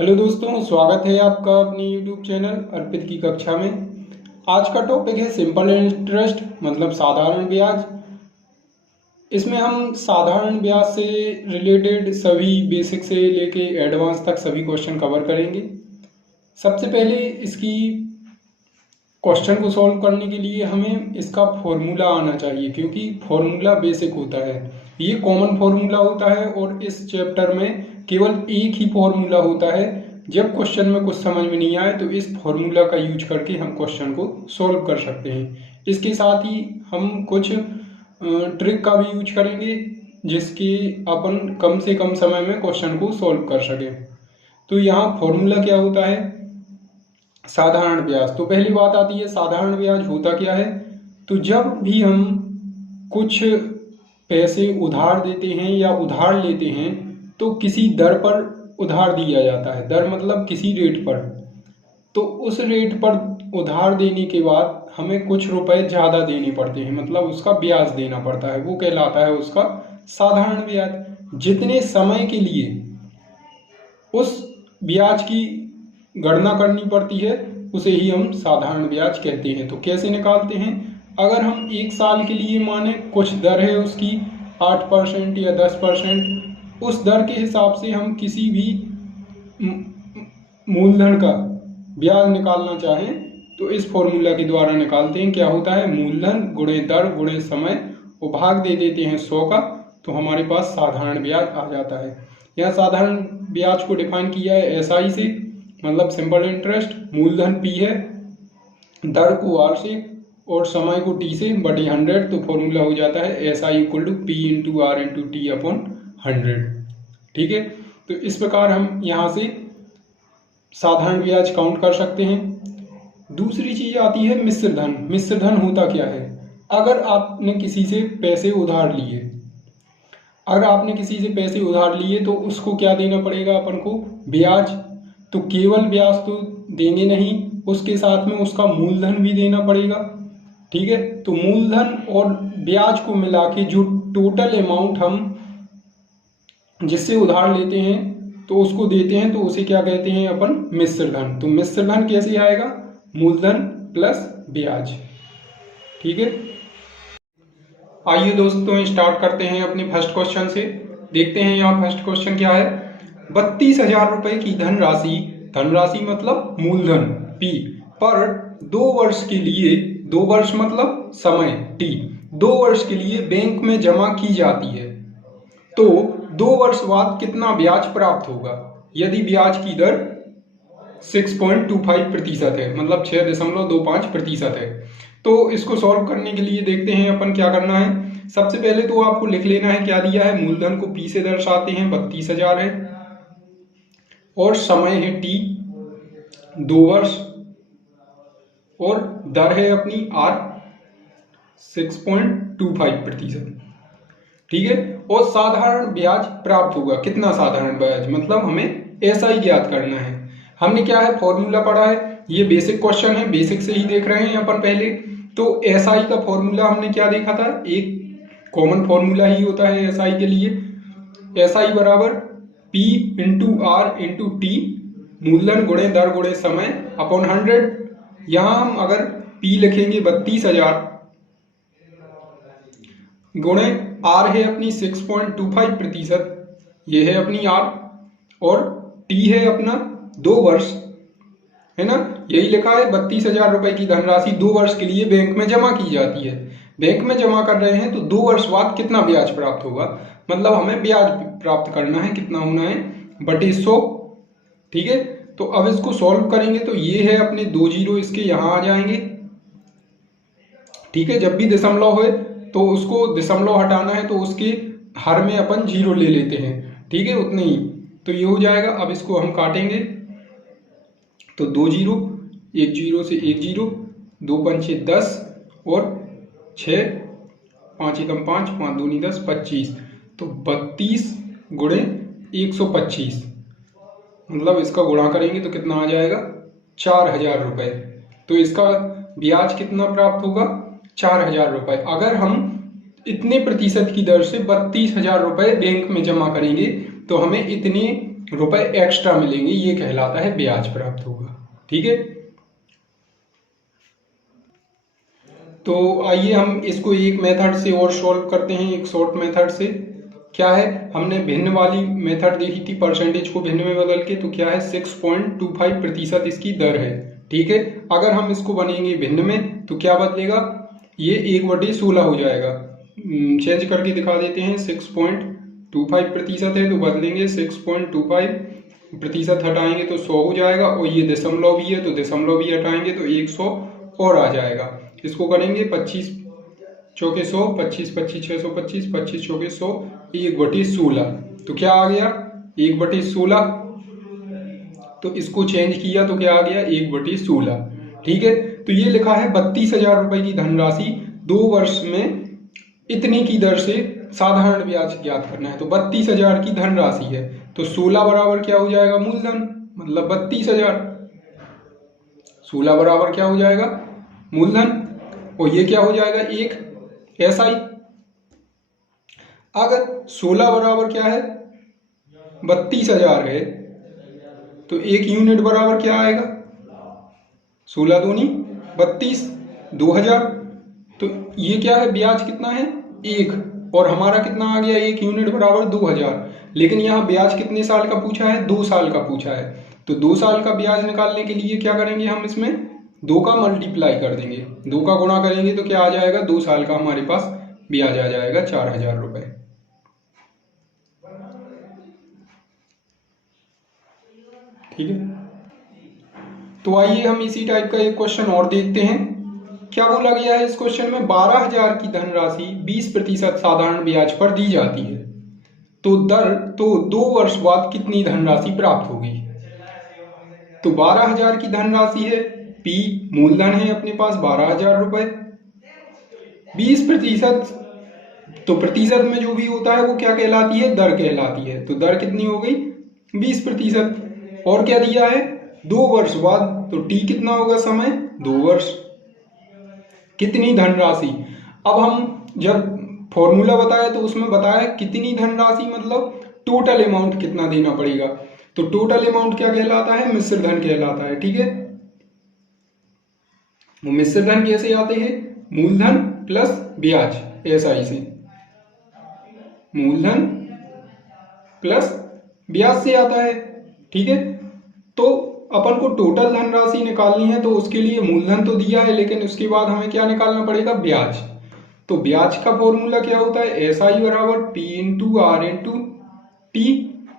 Hello दोस्तों, स्वागत है आपका अपनी यूट्यूब चैनल अर्पित की कक्षा में। आज का टॉपिक है सिंपल इंटरेस्ट मतलब साधारण ब्याज। इसमें हम साधारण ब्याज से रिलेटेड सभी बेसिक से लेके एडवांस तक सभी क्वेश्चन कवर करेंगे। सबसे पहले इसकी क्वेश्चन को सॉल्व करने के लिए हमें इसका फॉर्मूला आना चाहिए, क्योंकि फॉर्मूला बेसिक होता है, ये कॉमन फॉर्मूला होता है और इस चैप्टर में केवल एक ही फॉर्मूला होता है। जब क्वेश्चन में कुछ समझ में नहीं आए तो इस फॉर्मूला का यूज करके हम क्वेश्चन को सॉल्व कर सकते हैं। इसके साथ ही हम कुछ ट्रिक का भी यूज करेंगे जिसके अपन कम से कम समय में क्वेश्चन को सॉल्व कर सकें। तो यहाँ फॉर्मूला क्या होता है? साधारण ब्याज। तो पहली बात आती है साधारण ब्याज होता क्या है। तो जब भी हम कुछ पैसे उधार देते हैं या उधार लेते हैं तो किसी दर पर उधार दिया जाता है। दर मतलब किसी रेट पर। तो उस रेट पर उधार देने के बाद हमें कुछ रुपए ज़्यादा देने पड़ते हैं, मतलब उसका ब्याज देना पड़ता है, वो कहलाता है उसका साधारण ब्याज। जितने समय के लिए उस ब्याज की गणना करनी पड़ती है उसे ही हम साधारण ब्याज कहते हैं। तो कैसे निकालते हैं? अगर हम एक साल के लिए माने कुछ दर है उसकी 8% या 10%, उस दर के हिसाब से हम किसी भी मूलधन का ब्याज निकालना चाहें तो इस फॉर्मूला के द्वारा निकालते हैं। क्या होता है? मूलधन गुणे दर गुणे समय, वो भाग दे देते हैं 100 का, तो हमारे पास साधारण ब्याज आ जाता है। यहाँ साधारण ब्याज को डिफाइन किया है एसआई से, मतलब सिंपल इंटरेस्ट। मूलधन पी है, दर को आर से और समय को टी से बटे 100। तो फॉर्मूला हो जाता है S I equal to P into R into T upon 100। ठीक है, तो इस प्रकार हम यहाँ से साधारण ब्याज काउंट कर सकते हैं। दूसरी चीज आती है मिश्र धन। मिश्र धन होता क्या है? अगर आपने किसी से पैसे उधार लिए, अगर आपने किसी से पैसे उधार लिए तो उसको क्या देना पड़ेगा अपन को? ब्याज। तो केवल ब्याज तो देंगे नहीं, उसके साथ में उसका मूलधन भी देना पड़ेगा। ठीक है, तो मूलधन और ब्याज को मिला के जो टोटल अमाउंट हम जिससे उधार लेते हैं तो उसको देते हैं, तो उसे क्या कहते हैं अपन? मिश्र धन। तो मिश्र धन कैसे आएगा? मूलधन प्लस ब्याज। ठीक है, आइए दोस्तों स्टार्ट करते हैं अपने फर्स्ट क्वेश्चन से। देखते हैं यहाँ फर्स्ट क्वेश्चन क्या है। 32,000 रुपए की धनराशि, धनराशि मतलब मूलधन पी, पर 2 वर्ष के लिए, 2 वर्ष मतलब समय टी, 2 वर्ष के लिए बैंक में जमा की जाती है, तो 2 वर्ष बाद कितना ब्याज प्राप्त होगा? यदि ब्याज की दर 6.25% है, मतलब 6.25% है। तो इसको सॉल्व करने के लिए देखते हैं अपन क्या करना है। सबसे पहले तो आपको लिख लेना है क्या दिया है। मूलधन को पी से दर्शाते हैं, 32,000 है, और समय है टी 2 वर्ष, और दर है अपनी आर 6.25%। ठीक है, और साधारण ब्याज प्राप्त होगा। कितना साधारण ब्याज? मतलब हमें ऐसा ही ज्ञात करना है। हमने क्या है फॉर्मूला पढ़ा है, ये बेसिक क्वेश्चन है, बेसिक से ही देख रहे हैं अपन पहले। तो एसआई का फॉर्मूला हमने क्या देखा था? एक कॉमन फॉर्मूला ही होता है एसआई के लिए। एसआई बराबर P into R into T, मूलधन गुणे दर गुणे समय अपॉन 100। यहां हम अगर पी लिखेंगे 32,000 गुणे आर है अपनी 6.25%, ये है अपनी आर, और टी है अपना 2 वर्ष, है ना। यही लिखा है 32,000 रुपए की धनराशि 2 वर्ष के लिए बैंक में जमा की जाती है। बैंक में जमा कर रहे हैं तो 2 वर्ष बाद कितना ब्याज प्राप्त होगा, मतलब हमें ब्याज प्राप्त करना है। कितना होना है? बटे 100। ठीक है, तो अब इसको सॉल्व करेंगे तो ये है अपने 2 जीरो इसके यहां आ जाएंगे। ठीक है, जब भी दशमलव है तो उसको दशमलव हटाना है तो उसके हर में अपन जीरो ले लेते हैं। ठीक है, उतने ही, तो ये हो जाएगा। अब इसको हम काटेंगे तो 2 जीरो, 1 जीरो से 1 जीरो, 2 पंचे 10 और 6, 5 एकम 5, 5 दूनी 10, 25। तो 32 गुणे 125, मतलब इसका गुणा करेंगे तो कितना आ जाएगा? 4,000 रुपए। तो इसका ब्याज कितना प्राप्त होगा? 4,000 रुपए। अगर हम इतने प्रतिशत की दर से 32,000 रुपए बैंक में जमा करेंगे तो हमें इतने रुपए एक्स्ट्रा मिलेंगे, ये कहलाता है ब्याज प्राप्त होगा। ठीक है, तो आइए हम इसको एक मेथड से और सॉल्व करते हैं, एक शॉर्ट मेथड से। क्या है, हमने भिन्न वाली मेथड देखी थी परसेंटेज को भिन्न में बदल के, तो क्या है 6.25% इसकी दर है। ठीक है, अगर हम इसको बनेंगे भिन्न में तो क्या बदलेगा, ये 1/16 हो जाएगा। चेंज करके दिखा देते हैं, 6.25% है तो बदलेंगे 6.25%, हटाएंगे तो 100 हो जाएगा, और ये दशमलव भी है तो दशमलव भी हटाएंगे तो 100 और आ जाएगा। इसको करेंगे 25 चौके 100, 25 25 625, 25 चौके 100, 1/16, तो क्या आ गया 1/16। तो इसको चेंज किया तो क्या आ गया 1/16। ठीक है, तो ये लिखा है 32,000 रुपए की धनराशि 2 वर्ष में इतने की दर से साधारण ब्याज ज्ञात करना है। तो 32,000 की धनराशि है, तो 16 बराबर क्या हो जाएगा मूलधन, मतलब 32,000। 16 बराबर क्या हो जाएगा मूलधन, और ये क्या हो जाएगा एक SI। अगर 16 बराबर क्या है 32,000 है, तो एक यूनिट बराबर क्या आएगा, 16 दूनी 32, 2000। तो ये क्या है ब्याज कितना है 1, और हमारा कितना आ गया एक यूनिट बराबर 2000। लेकिन यहाँ ब्याज कितने साल का पूछा है, 2 साल का पूछा है। तो 2 साल का ब्याज निकालने के लिए क्या करेंगे हम, इसमें 2 का मल्टीप्लाई कर देंगे, 2 का गुणा करेंगे तो क्या आ जाएगा 2 साल का हमारे पास ब्याज आ जाएगा 4000 रुपए। ठीक है, तो आइए हम इसी टाइप का एक क्वेश्चन और देखते हैं। क्या बोला गया है इस क्वेश्चन में, 12,000 की धनराशि 20% साधारण ब्याज पर दी जाती है, तो 2 वर्ष बाद कितनी धनराशि प्राप्त होगी। तो 12,000 की धनराशि है, P मूलधन है अपने पास 12,000 रुपए, 20%, तो प्रतिशत में जो भी होता है वो क्या कहलाती है, दर कहलाती है। तो दर कितनी हो गई 20%, और क्या दिया है 2 वर्ष बाद, तो T कितना होगा समय 2 वर्ष। कितनी धनराशि, अब हम जब फॉर्मूला बताया तो उसमें बताया कितनी धनराशि मतलब टोटल अमाउंट कितना देना पड़ेगा। तो टोटल अमाउंट क्या कहलाता है, मिश्र धन कहलाता है। ठीक है, वो मिश्र धन कैसे आते हैं, मूलधन प्लस ब्याज, SI से मूलधन प्लस ब्याज से आता है। ठीक है, तो अपन को टोटल धनराशि निकालनी है, तो उसके लिए मूलधन तो दिया है, लेकिन उसके बाद हमें क्या निकालना पड़ेगा ब्याज। तो ब्याज का फॉर्मूला क्या होता है, SI बराबर P into R into T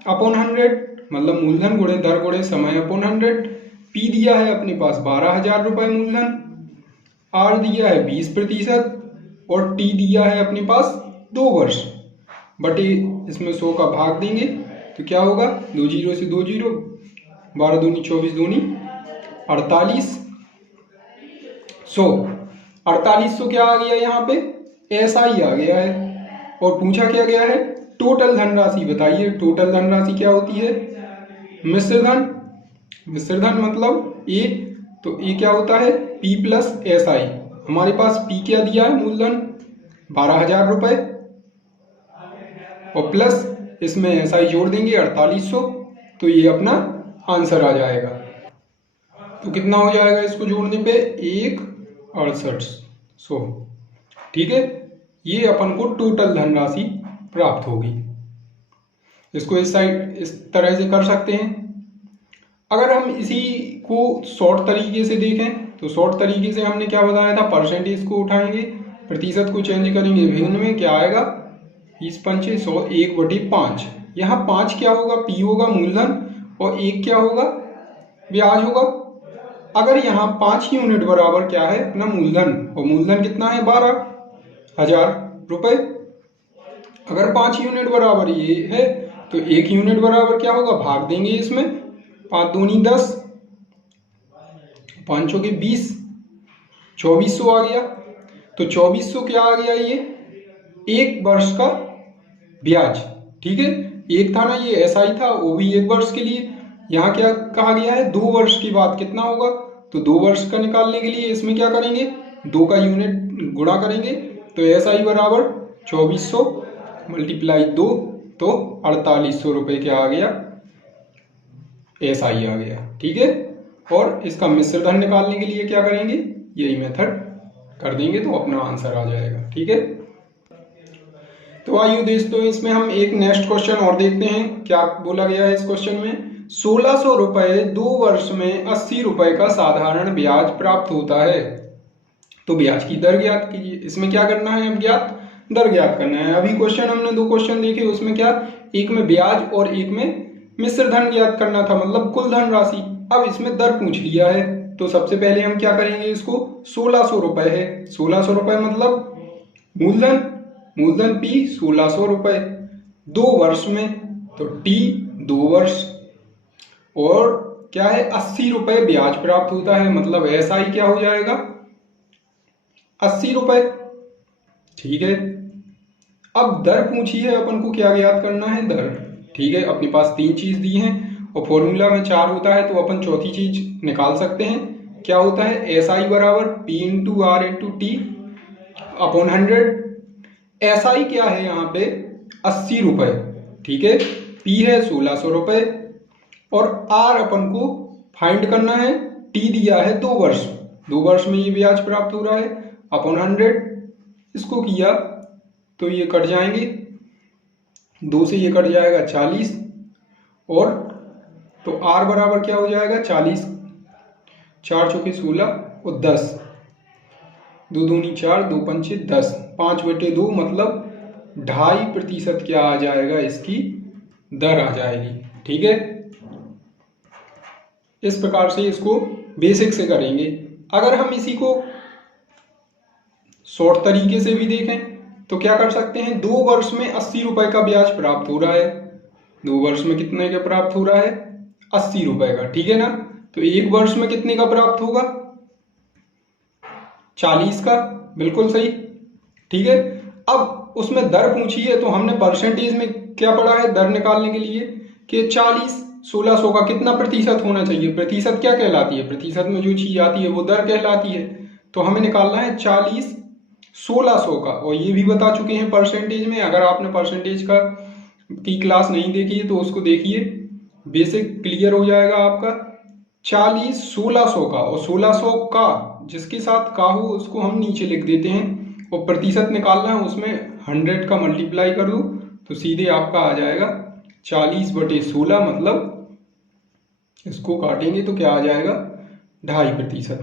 upon 100, मतलब मूलधन गुणे दर गुणे समय अपॉन 100। P दिया है अपने पास 12,000 रुपए मूलधन, R दिया है 20%, और T दिया है अपने पास 2 वर्ष, बटे इसमें 100 का भाग देंगे तो क्या होगा 2 जीरो से 2 जीरो, 12 दूनी 24 दूनी 48, 4800 क्या आ गया यहाँ पे SI आ गया है। और पूछा क्या गया है टोटल धनराशि बताइए, टोटल धनराशि क्या होती है मिश्र धन, मिश्र धन मतलब A, तो A क्या होता है P प्लस SI। हमारे पास P क्या दिया है मूलधन 12,000 रुपए, और प्लस इसमें SI जोड़ देंगे 4800, तो ये अपना आंसर आ जाएगा। तो कितना हो जाएगा इसको जोड़ने पे 1,68,100। ठीक है, ये अपन को टोटल धनराशि प्राप्त होगी। इसको इस साइड इस तरह से कर सकते हैं। अगर हम इसी को शॉर्ट तरीके से देखें तो शॉर्ट तरीके से हमने क्या बताया था, परसेंटेज को उठाएंगे, प्रतिशत को चेंज करेंगे भिन्न में, क्या आएगा 20 पंचे 100, 1/5। यहाँ 5 क्या होगा P होगा मूलधन, और 1 क्या होगा ब्याज होगा। अगर यहाँ 5 यूनिट बराबर क्या है अपना मूलधन, और मूलधन कितना है 12,000 रुपए। अगर 5 यूनिट बराबर ये है तो 1 यूनिट बराबर क्या होगा भाग देंगे इसमें, 5 दूनी 10, 5 के 20, 2400 आ गया। तो 2400 क्या आ गया, ये 1 वर्ष का ब्याज। ठीक है, एक था ना ये SI था, वो भी 1 वर्ष के लिए। यहाँ क्या कहा गया है 2 वर्ष के बाद कितना होगा, तो 2 वर्ष का निकालने के लिए इसमें क्या करेंगे 2 का यूनिट गुणा करेंगे, तो SI बराबर 2400 मल्टीप्लाई 2, तो 4800 रुपये क्या आ गया SI आ गया। ठीक है, और इसका मिश्र धन निकालने के लिए क्या करेंगे, यही मेथड कर देंगे तो अपना आंसर आ जाएगा। ठीक है, तो आइए दोस्तों इसमें हम एक नेक्स्ट क्वेश्चन और देखते हैं। क्या बोला गया है इस क्वेश्चन में, 1600 रुपए 2 वर्ष में 80 रुपए का साधारण ब्याज प्राप्त होता है, तो ब्याज की दर ज्ञात कीजिए। इसमें क्या करना है, अब ज्ञात दर ज्ञात करना है। अभी क्वेश्चन हमने 2 क्वेश्चन देखे, उसमें क्या, एक में ब्याज और एक में मिश्र धन ज्ञात करना था, मतलब कुल धन राशि। अब इसमें दर पूछ लिया है, तो सबसे पहले हम क्या करेंगे, इसको 1600 रुपए है, 1600 रुपए मतलब मूलधन P 1600 रुपए 2 वर्ष में, तो T 2 वर्ष, और क्या है 80 रुपए ब्याज प्राप्त होता है, मतलब SI क्या हो जाएगा 80 रुपए। ठीक है, अब दर पूछी है, अपन को क्या ज्ञात करना है, दर। ठीक है, अपने पास 3 चीज दी हैं और फॉर्मूला में 4 होता है, तो अपन चौथी चीज निकाल सकते हैं। क्या होता है, SI बराबर P into R into T upon 100। SI क्या है यहाँ पे 80 रुपए। ठीक है, P है 1600 रुपए और R अपन को फाइंड करना है, T दिया है 2 वर्ष, 2 वर्ष में ये ब्याज प्राप्त हो रहा है, अपॉन 100। इसको किया तो ये कट जाएंगे, 2 से ये कट जाएगा 40, और तो R बराबर क्या हो जाएगा 40, 4 चौके 16 और 10, 2 दूनी 4, 2 पंचे 10, 5/2 मतलब 2.5% क्या आ जाएगा, इसकी दर आ जाएगी। ठीक है, इस प्रकार से इसको बेसिक से करेंगे। अगर हम इसी को शॉर्ट तरीके से भी देखें तो क्या कर सकते हैं, 2 वर्ष में 80 रुपए का ब्याज प्राप्त हो रहा है, 2 वर्ष में कितने का प्राप्त हो रहा है 80 रुपए का। ठीक है ना, तो 1 वर्ष में कितने का प्राप्त होगा 40 का, बिल्कुल सही। ठीक है, अब उसमें दर पूछी है तो हमने परसेंटेज में क्या पढ़ा है दर निकालने के लिए कि 40 1600 का कितना प्रतिशत होना चाहिए। प्रतिशत क्या कहलाती है, प्रतिशत में जो चीज आती है वो दर कहलाती है, तो हमें निकालना है 40 1600 का, और ये भी बता चुके हैं परसेंटेज में। अगर आपने परसेंटेज का की क्लास नहीं देखी है तो उसको देखिए, बेसिक क्लियर हो जाएगा आपका। 40 1600 का, और 1600 का जिसके साथ का हो उसको हम नीचे लिख देते हैं, और प्रतिशत निकालना है, उसमें 100 का मल्टीप्लाई कर दो तो सीधे आपका आ जाएगा 40/16, मतलब इसको काटेंगे तो क्या आ जाएगा 2.5%।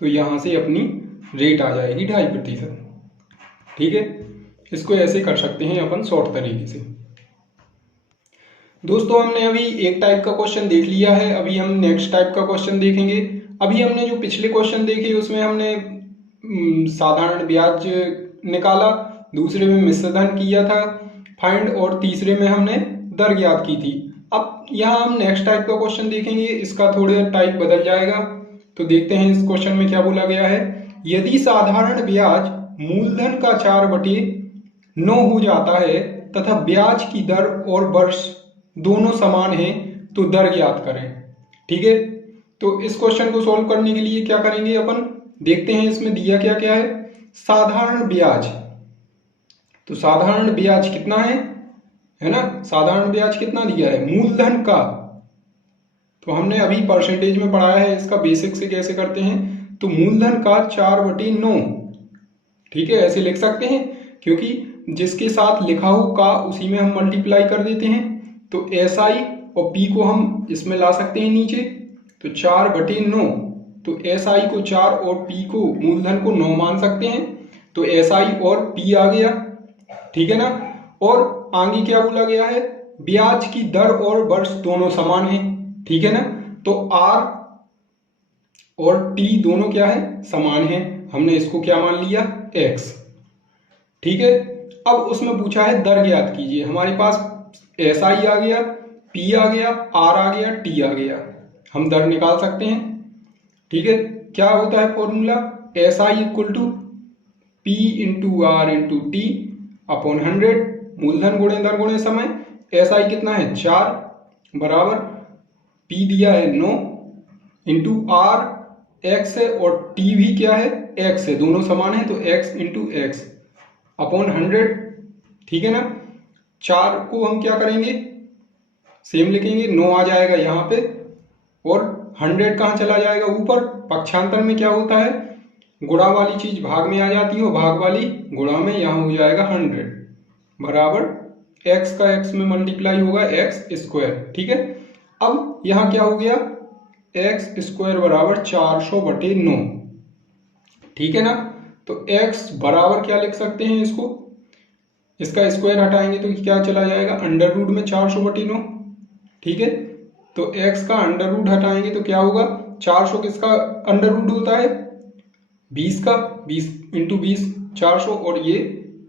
तो यहाँ से अपनी रेट आ जाएगी 2.5%। ठीक है, इसको ऐसे कर सकते हैं अपन शॉर्ट तरीके से। दोस्तों हमने अभी एक टाइप का क्वेश्चन देख लिया है, अभी हम नेक्स्ट टाइप का क्वेश्चन देखेंगे। अभी हमने जो पिछले क्वेश्चन देखे उसमें हमने साधारण ब्याज निकाला, दूसरे में मिश्र धन किया था फाइंड, और तीसरे में हमने दर ज्ञात की थी। अब यहाँ हम नेक्स्ट टाइप का क्वेश्चन देखेंगे, इसका थोड़ा टाइप बदल जाएगा। तो देखते हैं इस क्वेश्चन में क्या बोला गया है। यदि साधारण ब्याज मूलधन का 4/9 हो जाता है तथा ब्याज की दर और वर्ष दोनों समान हैं तो दर ज्ञात करें। ठीक है, तो इस क्वेश्चन को सॉल्व करने के लिए क्या करेंगे अपन, देखते हैं इसमें दिया क्या क्या है। साधारण ब्याज, तो साधारण ब्याज कितना है ना, साधारण ब्याज कितना दिया है मूलधन का, तो हमने अभी परसेंटेज में पढ़ाया है, इसका बेसिक से कैसे करते हैं, तो मूलधन का 4/9। ठीक है, ऐसे लिख सकते हैं क्योंकि जिसके साथ लिखा हो का उसी में हम मल्टीप्लाई कर देते हैं, तो SI और P को हम इसमें ला सकते हैं नीचे, तो 4/9, तो SI को 4 और P को मूलधन को 9 मान सकते हैं, तो SI और P आ गया। ठीक है ना, और आगे क्या बोला गया है, ब्याज की दर और वर्ष दोनों समान हैं। ठीक है ना, तो R और T दोनों क्या है समान है, हमने इसको क्या मान लिया X। ठीक है, अब उसमें पूछा है दर ज्ञात कीजिए, हमारे पास SI आ गया, P आ गया, R आ गया, T आ गया, हम दर निकाल सकते हैं। ठीक है, क्या होता है formula, SI = P into R into T upon 100, मूलधन गुणे दर गुणे समय। SI कितना है 4 बराबर P दिया है 9 इंटू R X है और T भी क्या है X है, दोनों समान है, तो X इंटू X अपॉन 100। ठीक है ना, 4 को हम क्या करेंगे सेम लिखेंगे, 9 आ जाएगा यहाँ पे और 100 कहाँ चला जाएगा ऊपर। पक्षांतर में क्या होता है, गुणा वाली चीज भाग में आ जाती है, भाग वाली गुणा में, यहाँ हो जाएगा 100 बराबर x का x में मल्टीप्लाई होगा x स्क्वायर। ठीक है, अब यहाँ क्या हो गया, x स्क्वायर बराबर 400/9। ठीक है ना, तो x बराबर क्या लिख सकते हैं, इसका स्क्वायर हटाएंगे तो क्या चला जाएगा, अंडर रूट में 400/9। ठीक है, तो x का अंडर रूट हटाएंगे तो क्या होगा, 400 किसका अंडर रूट होता है, 20 का, 20 × 20 400, और ये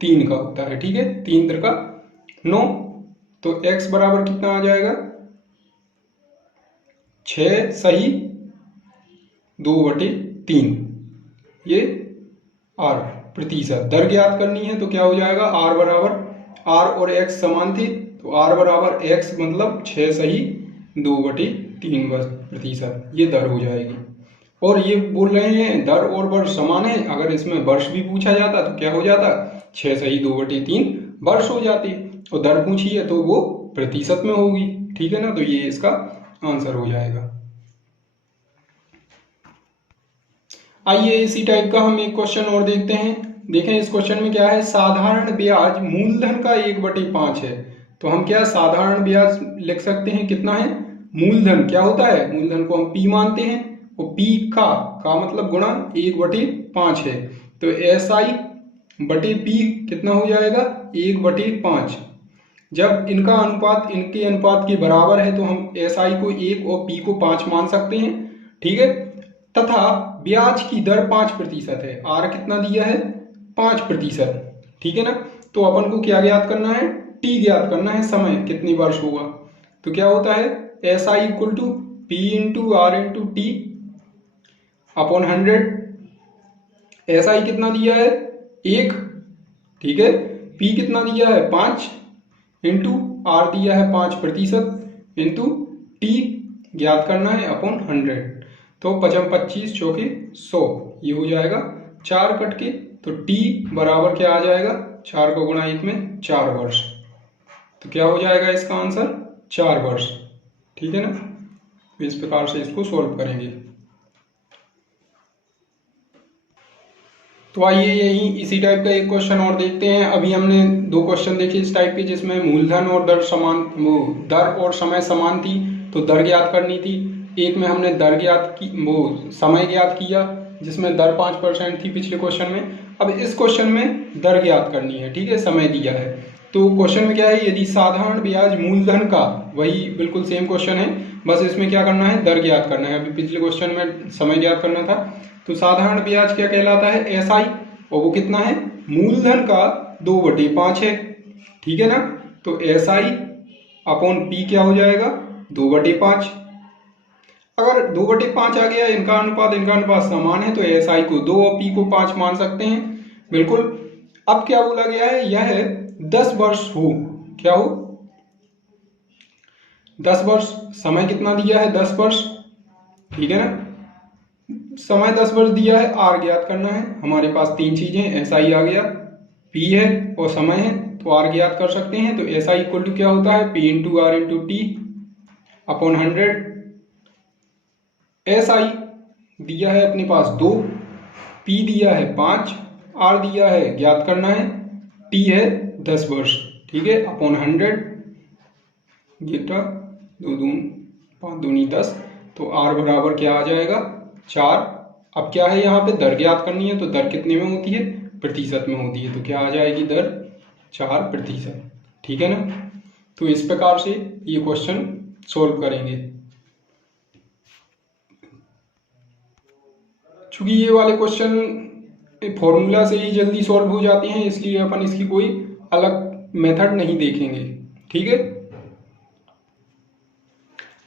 3 का होता है। ठीक है, 3 × 9, तो x बराबर कितना आ जाएगा, 6 सही 2/3। ये r प्रतिशत दर ज्ञात करनी है तो क्या हो जाएगा, r बराबर, r और x समान थे तो r बराबर x मतलब 6 सही 2/3%, ये दर हो जाएगी। और ये बोल रहे हैं दर और वर्ष समान है, अगर इसमें वर्ष भी पूछा जाता तो क्या हो जाता, 6 सही 2/3 वर्ष हो जाती, और दर पूछी है तो वो प्रतिशत में होगी। ठीक है ना, तो ये इसका आंसर हो जाएगा। आइए इसी टाइप का हम एक क्वेश्चन और देखते हैं। देखें इस क्वेश्चन में क्या है, साधारण ब्याज मूलधन का 1/5 है। तो हम क्या साधारण ब्याज लिख सकते हैं, कितना है, मूलधन क्या होता है, मूलधन को हम p मानते हैं, और p का मतलब गुणा 1/5 है, तो SI/P कितना हो जाएगा, 1/5। जब इनका अनुपात इनके अनुपात के बराबर है तो हम SI को 1 और P को 5 मान सकते हैं। ठीक है, तथा ब्याज की दर 5% है, R कितना दिया है, 5%। ठीक है ना, तो अपन को क्या ज्ञात करना है, T ज्ञात करना है, समय कितनी वर्ष होगा। तो क्या होता है, SI = P × R × T upon 100। SI कितना दिया है, 1। ठीक है, P कितना दिया है, 5 इंटू R दिया है 5% इंटू T ज्ञात करना है अपॉन 100। तो 25 चौके 100, ये हो जाएगा 4 कट के, तो T बराबर क्या आ जाएगा, 4 को गुणा 1 में 4 वर्ष। तो क्या हो जाएगा इसका आंसर, 4 वर्ष। ठीक है ना, तो इस प्रकार से इसको सॉल्व करेंगे। तो आइए यही इसी टाइप का एक क्वेश्चन और देखते हैं। अभी हमने 2 क्वेश्चन देखे इस टाइप के, जिसमें मूलधन और दर और समय समान थी तो दर ज्ञात करनी थी। एक में हमने दर ज्ञात की, समय ज्ञात किया जिसमें दर 5% थी पिछले क्वेश्चन में। अब इस क्वेश्चन में दर ज्ञात करनी है। ठीक है, समय दिया है। तो क्वेश्चन में क्या है, यदि साधारण ब्याज मूलधन का, वही बिल्कुल सेम क्वेश्चन है, बस इसमें क्या करना है, दर ज्ञात करना है। अभी पिछले क्वेश्चन में समय ज्ञात करना था। तो साधारण ब्याज क्या कहलाता है, SI, और वो कितना है, मूलधन का 2/5 है। ठीक है ना, तो SI अपॉन P क्या हो जाएगा, 2/5। अगर 2/5 आ गया, इनका अनुपात समान है, तो SI को 2 और P को 5 मान सकते हैं। बिल्कुल। अब क्या बोला गया है, यह 10 वर्ष हो, क्या हो, 10 वर्ष। समय कितना दिया है, 10 वर्ष। ठीक है ना, समय 10 वर्ष दिया है, R ज्ञात करना है। हमारे पास 3 चीजें, SI आ गया, P है और समय है, तो R ज्ञात कर सकते हैं। तो SI = क्या होता है, P × R × T upon 100। SI दिया है अपने पास 2, P दिया है 5, R दिया है ज्ञात करना है, T है 10 वर्ष। ठीक है, अपॉन 100, ये 2 दूनी 5 दूनी 10, तो R बराबर क्या आ जाएगा, 4। अब क्या है, यहाँ पे दर ज्ञात करनी है, तो दर कितने में होती है, प्रतिशत में होती है, तो क्या आ जाएगी दर, 4%। ठीक है ना, तो इस प्रकार से ये क्वेश्चन सॉल्व करेंगे। चूंकि ये वाले क्वेश्चन फॉर्मूला से ही जल्दी सॉल्व हो जाते हैं, इसलिए अपन इसकी कोई अलग मेथड नहीं देखेंगे। ठीक है,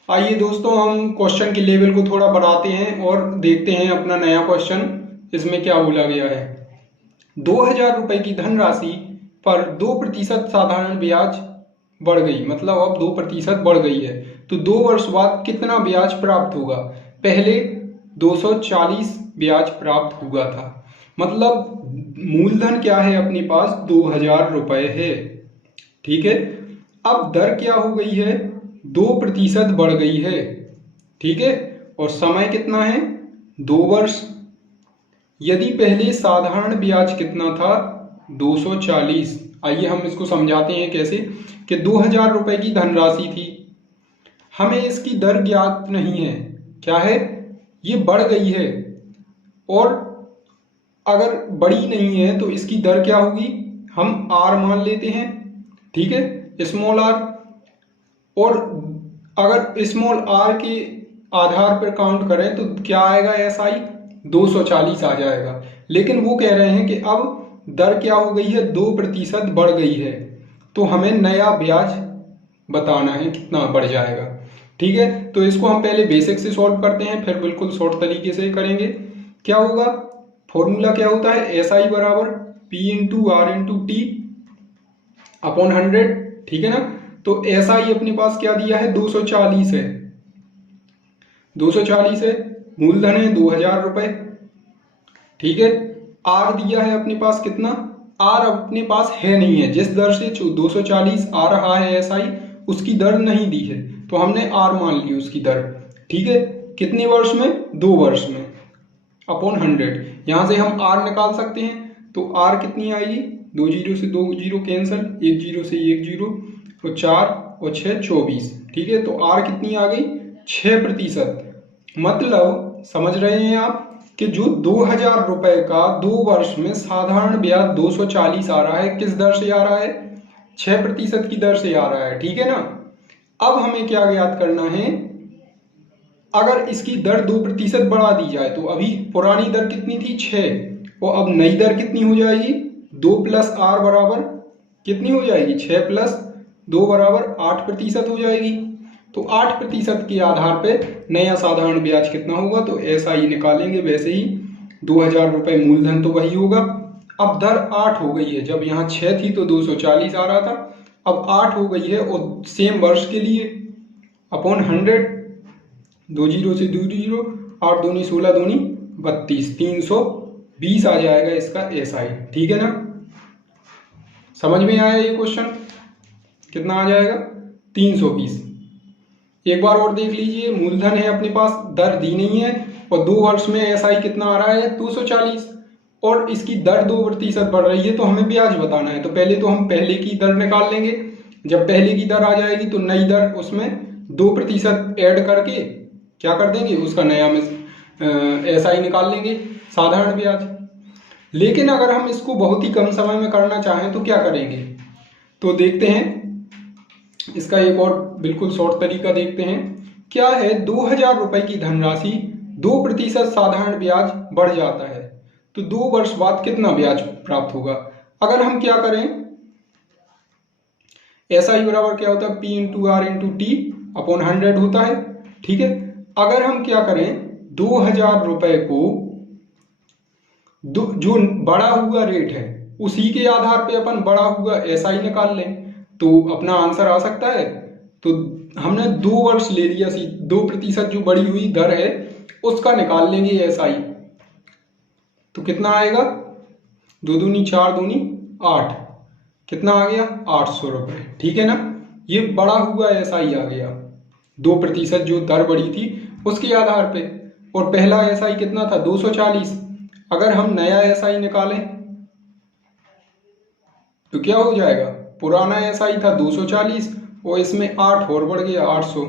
आइए दोस्तों हम क्वेश्चन के लेवल को थोड़ा बढ़ाते हैं और देखते हैं अपना नया क्वेश्चन। इसमें क्या बोला गया है, 2000 रुपए की धनराशि पर 2% साधारण ब्याज बढ़ गई, मतलब अब 2% बढ़ गई है, तो 2 वर्ष बाद कितना ब्याज प्राप्त होगा। पहले 240 ब्याज प्राप्त हुआ था, मतलब मूलधन क्या है अपने पास, 2000 रुपए है। ठीक है, अब दर क्या हो गई है, 2% बढ़ गई है, ठीक है, और समय कितना है 2 वर्ष। यदि पहले साधारण ब्याज कितना था 240, आइए हम इसको समझाते हैं कैसे कि 2000 रुपए की धनराशि थी, हमें इसकी दर ज्ञात नहीं है, क्या है ये बढ़ गई है, और अगर बड़ी नहीं है तो इसकी दर क्या होगी, हम आर मान लेते हैं, ठीक है, स्मॉल आर, और अगर स्मॉल आर के आधार पर काउंट करें तो क्या आएगा, एसआई 240 आ जाएगा। लेकिन वो कह रहे हैं कि अब दर क्या हो गई है 2% बढ़ गई है, तो हमें नया ब्याज बताना है कितना बढ़ जाएगा, ठीक है। तो इसको हम पहले बेसिक से सॉल्व करते हैं, फिर बिल्कुल शॉर्ट तरीके से करेंगे। क्या होगा, फॉर्मूला क्या होता है, एसआई बराबर P into R into T upon 100, ठीक है ना। तो एसआई अपने पास क्या दिया है 240 है, 240 है, मूलधन है 2000 रुपए, ठीक है। आर दिया है अपने पास कितना, आर अपने पास है नहीं है, जिस दर से 240 आ रहा है एसआई उसकी दर नहीं दी है, तो हमने आर मान ली उसकी दर, ठीक है। कितने वर्ष में, 2 वर्ष में, अपॉन 100। यहां से हम आर निकाल सकते हैं, तो आर कितनी आएगी, 2 जीरो से 2 जीरो कैंसल, 1 जीरो से 1 जीरो, तो 4 और 6 24, ठीक है। तो आर कितनी आ गई 6%। मतलब समझ रहे हैं आप कि जो 2000 रुपए का 2 वर्ष में साधारण ब्याज 240 आ रहा है, किस दर से आ रहा है, 6% की दर से आ रहा है, ठीक है ना। अब हमें क्या ज्ञात करना है, अगर इसकी दर 2% बढ़ा दी जाए, तो अभी पुरानी दर कितनी थी 6, और अब नई दर कितनी हो जाएगी 2 प्लस आर बराबर कितनी हो जाएगी, 6 प्लस 2 बराबर 8% हो जाएगी। तो 8% के आधार पे नया साधारण ब्याज कितना होगा, तो ऐसा ही निकालेंगे, वैसे ही 2000 रुपए मूलधन तो वही होगा। अब दर 8 हो गई है, जब यहाँ 6 थी तो 240 आ रहा था, अब 8 हो गई है, और सेम वर्ष के लिए अपॉन 100, 2 जीरो से 2 जीरो, 8 दूनी 16 दूनी 32, 320 आ जाएगा इसका एसआई, ठीक है ना। समझ में आया ये क्वेश्चन, कितना आ जाएगा 320। एक बार और देख लीजिए, मूलधन है अपने पास, दर दी नहीं है, और 2 वर्ष में एसआई कितना आ रहा है 240, और इसकी दर 2% बढ़ रही है, तो हमें ब्याज बताना है। तो पहले तो हम पहले की दर निकाल लेंगे, जब पहले की दर आ जाएगी तो नई दर उसमें 2% ऐड करके क्या कर देंगे, उसका नया में एसआई निकाल लेंगे, साधारण ब्याज। लेकिन अगर हम इसको बहुत ही कम समय में करना चाहें तो क्या करेंगे, तो देखते हैं इसका एक और बिल्कुल शॉर्ट तरीका देखते हैं। क्या है, 2000 रुपए की धनराशि 2% साधारण ब्याज बढ़ जाता है, तो 2 वर्ष बाद कितना ब्याज प्राप्त होगा। अगर हम क्या करें, एसआई बराबर क्या होता है P into R into T upon 100 होता है, ठीक है। अगर हम क्या करें, 2000 रुपए को जो बढ़ा हुआ रेट है उसी के आधार पे अपन बढ़ा हुआ एसआई निकाल लें, तो अपना आंसर आ सकता है। तो हमने 2 वर्ष ले लिया, 2% जो बढ़ी हुई दर है उसका निकाल लेंगे एसआई, तो कितना आएगा, 2 दूनी 4 दूनी 8, कितना आ गया 800 रुपए, ठीक है ना। ये बढ़ा हुआ एसआई आ गया, 2% जो दर बढ़ी थी उसके आधार पे, और पहला एसआई कितना था 240। अगर हम नया एसआई निकालें तो क्या हो जाएगा, पुराना एसआई था 240 और इसमें 8 और बढ़ गया 800,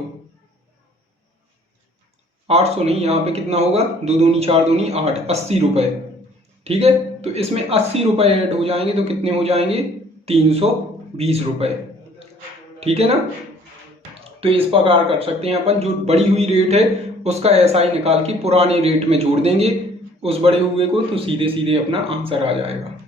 800 नहीं, यहाँ पे कितना होगा 2 दूनी 4 दूनी 8, 80 रुपए, ठीक है। तो इसमें 80 रुपए ऐड हो जाएंगे, तो कितने हो जाएंगे 320 रुपए, ठीक है ना। तो इस प्रकार कर सकते हैं अपन, जो बढ़ी हुई रेट है उसका एसआई निकाल के पुराने रेट में जोड़ देंगे उस बढ़े हुए को, तो सीधे सीधे अपना आंसर आ जाएगा।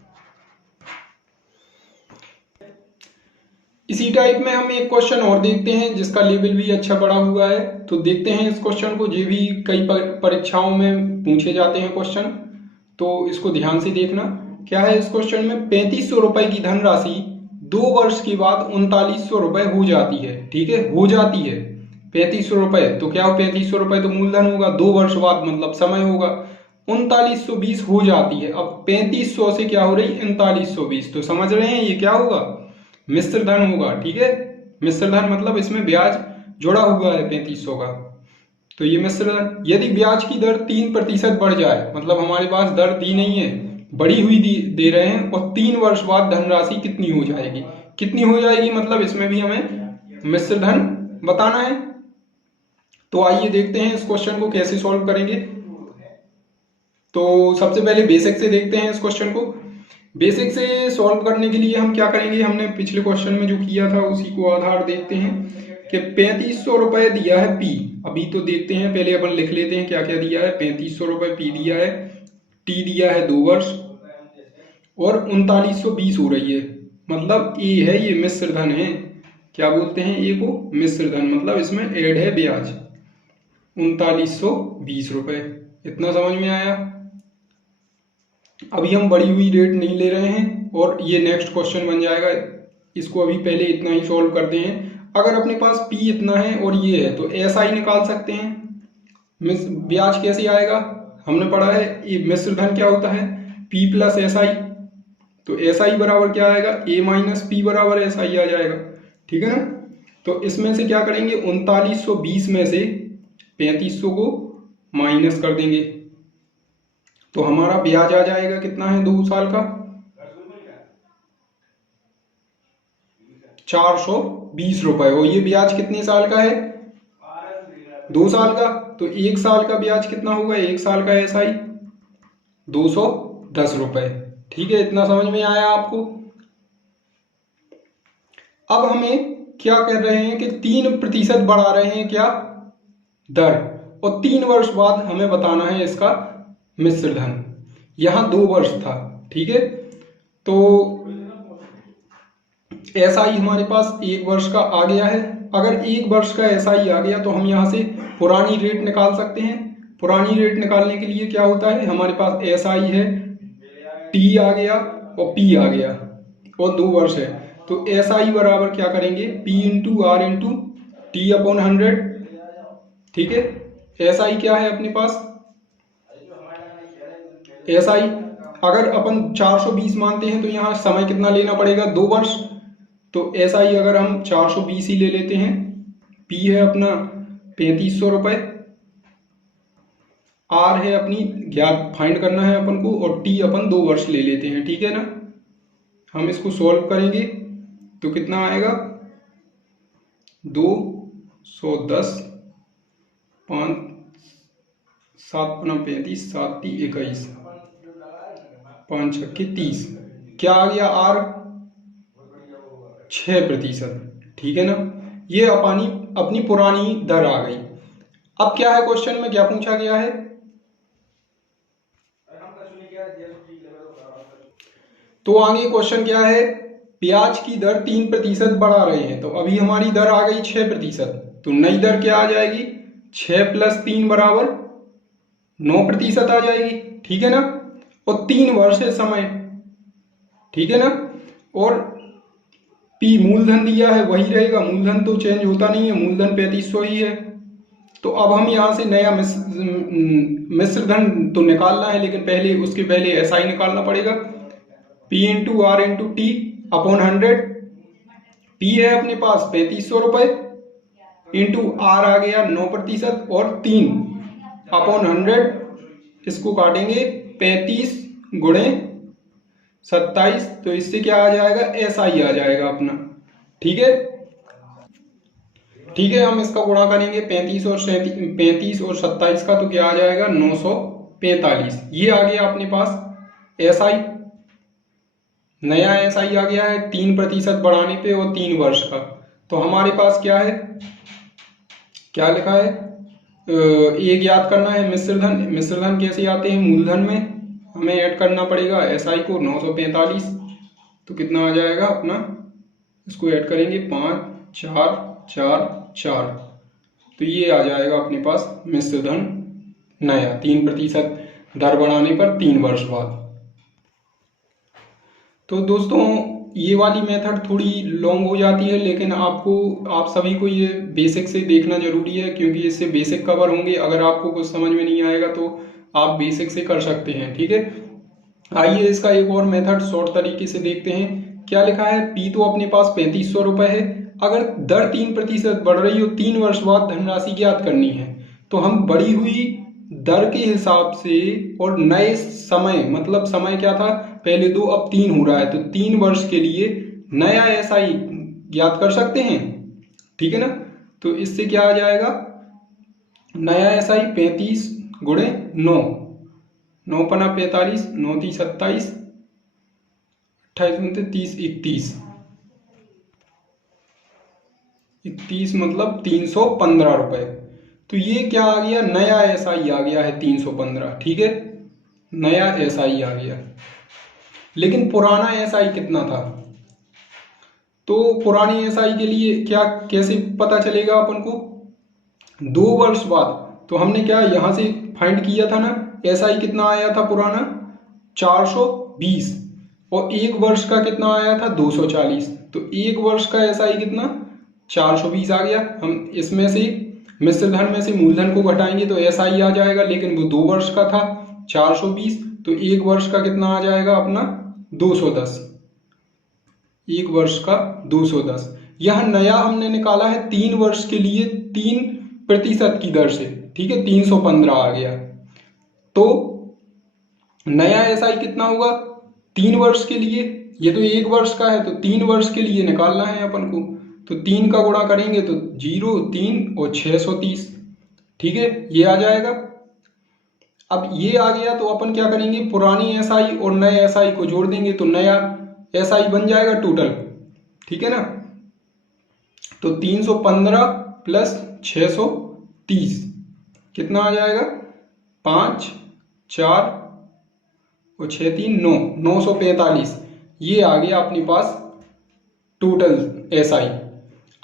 इसी टाइप में हम एक क्वेश्चन और देखते हैं जिसका लेवल भी अच्छा बढ़ा हुआ है। तो देखते हैं इस क्वेश्चन को, ये भी कई परीक्षाओं में पूछे जाते हैं क्वेश्चन, तो इसको ध्यान से देखना। क्या है इस क्वेश्चन में, 3500 रुपए की धनराशि 2 वर्ष के बाद 3900 रुपए हो जाती है, ठीक है, हो जाती है 3500 रुपए, तो क्या हो 3500 रुपए तो मूलधन होगा, 2 वर्ष बाद मतलब समय होगा, 3920 हो जाती है। अब 3500 से क्या हो रही 3920, तो समझ रहे हैं ये क्या होगा, मिश्र धन होगा, ठीक है। मिश्र धन मतलब इसमें ब्याज जुड़ा हुआ है 3500 का, तो ये मिश्र धन। यदि ब्याज की दर 3% बढ़ जाए, मतलब हमारे पास दर दी नहीं है, बढ़ी हुई दे रहे हैं, और 3 वर्ष बाद धनराशि कितनी हो जाएगी, कितनी हो जाएगी, मतलब इसमें भी हमें मिश्र धन बताना है। तो आइए देखते हैं इस क्वेश्चन को कैसे सॉल्व करेंगे। तो सबसे पहले बेसिक से देखते हैं इस क्वेश्चन को। बेसिक से सॉल्व करने के लिए हम क्या करेंगे, हमने पिछले क्वेश्चन में जो किया था उसी को आधार देखते हैं कि 3500 रुपए दिया है पी। अभी तो देखते हैं, पहले अपन लिख लेते हैं क्या क्या दिया है। 3500 रुपए पी दिया है, टी दिया है 2 वर्ष, और 3920 हो रही है, मतलब ए है, ये मिश्र धन है। क्या बोलते हैं ए को, मिश्र धन, मतलब इसमें ऐड है ब्याज 3920 रुपए। इतना समझ में आया। अभी हम बढ़ी हुई रेट नहीं ले रहे हैं, और ये नेक्स्ट क्वेश्चन बन जाएगा। इसको अभी पहले इतना ही सॉल्व करते हैं। अगर अपने पास पी इतना है और ये है, तो ऐसा ही निकाल सकते हैं। ब्याज कैसे आएगा, हमने पढ़ा है ये मिश्र धन क्या होता है, पी प्लस एस आई। तो एस आई बराबर क्या आएगा, ए माइनस पी बराबर एस आई आ जाएगा, ठीक है ना। तो इसमें से क्या करेंगे, 3920 में से 3500 को माइनस कर देंगे, तो हमारा ब्याज आ जाएगा कितना है 2 साल का, 420 रुपए। और ये ब्याज कितने साल का है, 2 साल का। तो 1 साल का ब्याज कितना होगा, 1 साल का एसआई 210 रुपए, ठीक है। इतना समझ में आया आपको। अब हमें क्या कर रहे हैं कि 3% बढ़ा रहे हैं क्या, दर, और 3 वर्ष बाद हमें बताना है इसका मिश्र धन। यहां 2 वर्ष था, ठीक है। तो एसआई हमारे पास 1 वर्ष का आ गया है। अगर 1 वर्ष का एसआई आ गया तो हम यहां से पुरानी रेट निकाल सकते हैं। पुरानी रेट निकालने के लिए क्या होता है, हमारे पास एसआई है, टी आ गया और पी आ गया, और 2 वर्ष है। तो एसआई बराबर क्या करेंगे, P into R into T upon 100, ठीक है। एसआई क्या है अपने पास, एसआई अगर अपन 420 मानते हैं तो यहाँ समय कितना लेना पड़ेगा, 2 वर्ष। तो एसआई अगर हम 420 ही ले लेते हैं, पी है अपना 3500 रुपए, आर है अपनी ज्ञात फाइंड करना है अपन को, और टी अपन 2 वर्ष ले लेते हैं, ठीक है ना। हम इसको सॉल्व करेंगे तो कितना आएगा, 210, 5 7 35, 7 21, 5 6 30, क्या आ गया आर, 6%, ठीक है ना। ये अपनी पुरानी दर आ गई। अब क्या है क्वेश्चन में क्या पूछा गया है, तो आगे क्वेश्चन क्या है, ब्याज की दर 3% बढ़ा रहे हैं। तो अभी हमारी दर आ गई 6%, तो नई दर क्या आ जाएगी, 6 + 3 बराबर 9% आ जाएगी, ठीक है ना। और 3 वर्ष है समय, ठीक है ना। और पी मूलधन दिया है वही रहेगा, मूलधन तो चेंज होता नहीं है, मूलधन 3500 ही है। तो अब हम यहाँ से नया मिश्र धन तो निकालना है, लेकिन उसके पहले एसआई निकालना पड़ेगा। P into R into T upon 100, P है अपने पास 3500 रुपए, इंटू आर आ गया 9%, और 3 अपॉन 100, इसको काटेंगे 35 गुणे 27, तो इससे क्या आ जाएगा, एसआई आ जाएगा अपना, ठीक है। ठीक है, हम इसका गुणा करेंगे 35 और 27 का, तो क्या आ जाएगा 945। ये आ गया अपने पास एसआई, नया एसआई आ गया है 3% बढ़ाने पे और 3 वर्ष का। तो हमारे पास क्या है, क्या लिखा है, ये ज्ञात करना है मिश्र धन। मिश्र धन कैसे आते हैं, मूलधन में हमें ऐड करना पड़ेगा एसआई को 945, तो कितना आ जाएगा अपना, इसको ऐड करेंगे 5 4 4 4, तो ये आ जाएगा अपने पास मिश्र धन नया 3% दर बढ़ाने पर 3 वर्ष बाद। तो दोस्तों ये वाली मेथड थोड़ी लॉन्ग हो जाती है, लेकिन आप सभी को ये बेसिक से देखना जरूरी है, क्योंकि इससे बेसिक कवर होंगे। अगर आपको कुछ समझ में नहीं आएगा तो आप बेसिक से कर सकते हैं, ठीक है। आइए इसका एक और मेथड शॉर्ट तरीके से देखते हैं। क्या लिखा है, पी तो अपने पास 3500 रुपए है, अगर दर 3% बढ़ रही हो, 3 वर्ष बाद धनराशि ज्ञात करनी है, तो हम बढ़ी हुई दर के हिसाब से और नए समय, मतलब समय क्या था पहले 2 अब 3 हो रहा है, तो 3 वर्ष के लिए नया एसआई ज्ञात कर सकते हैं। ठीक है ना। तो इससे क्या आ जाएगा, नया एसआई 35 गुणे 9, 9 पना 45, 9 30 27, 28 29 30, 31 मतलब 315 रुपए। तो ये क्या आ गया, नया एसआई आ गया है 315। ठीक है, नया एसआई आ गया। लेकिन पुराना एसआई कितना था, तो पुरानी एसआई के लिए क्या कैसे पता चलेगा अपन को, 2 वर्ष बाद। तो हमने क्या यहां से फाइंड किया था ना, एसआई कितना आया था पुराना 420, और 1 वर्ष का कितना आया था 240। तो 1 वर्ष का एसआई कितना 420 आ गया। हम इसमें से मिश्र धन में से मूलधन को घटाएंगे तो एसआई आ जाएगा, लेकिन वो 2 वर्ष का था 420, तो 1 वर्ष का कितना आ जाएगा अपना 210, 1 वर्ष का 210। यह नया हमने निकाला है 3 वर्ष के लिए 3% की दर से। ठीक है, 315 आ गया। तो नया एसआई कितना होगा 3 वर्ष के लिए, ये तो 1 वर्ष का है, तो 3 वर्ष के लिए निकालना है अपन को। तो 3 का गुणा करेंगे तो 0 3 और 630। ठीक है, ये आ जाएगा। अब ये आ गया तो अपन क्या करेंगे, पुरानी एसआई और नए एसआई को जोड़ देंगे तो नया एसआई बन जाएगा टोटल। ठीक है ना। तो 315 प्लस 630 कितना आ जाएगा, 5 4 और 6 3 9, 945। ये आ गया अपने पास टोटल एसआई।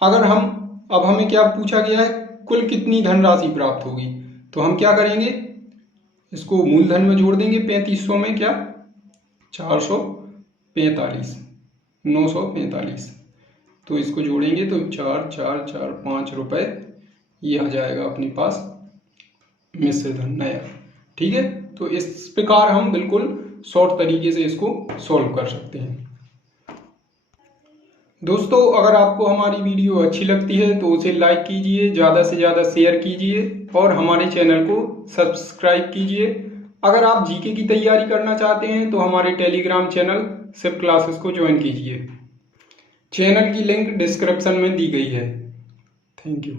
अगर हम अब हमें क्या पूछा गया है, कुल कितनी धनराशि प्राप्त होगी, तो हम क्या करेंगे, इसको मूलधन में जोड़ देंगे 3500 में, क्या 445 945, तो इसको जोड़ेंगे तो 4445 रुपए ये आ जाएगा अपने पास मिश्र धन नया। ठीक है, तो इस प्रकार हम बिल्कुल शॉर्ट तरीके से इसको सॉल्व कर सकते हैं। दोस्तों, अगर आपको हमारी वीडियो अच्छी लगती है तो उसे लाइक कीजिए, ज़्यादा से ज़्यादा शेयर कीजिए और हमारे चैनल को सब्सक्राइब कीजिए। अगर आप जीके की तैयारी करना चाहते हैं तो हमारे टेलीग्राम चैनल शिव क्लासेस को ज्वाइन कीजिए। चैनल की लिंक डिस्क्रिप्शन में दी गई है। Thank you.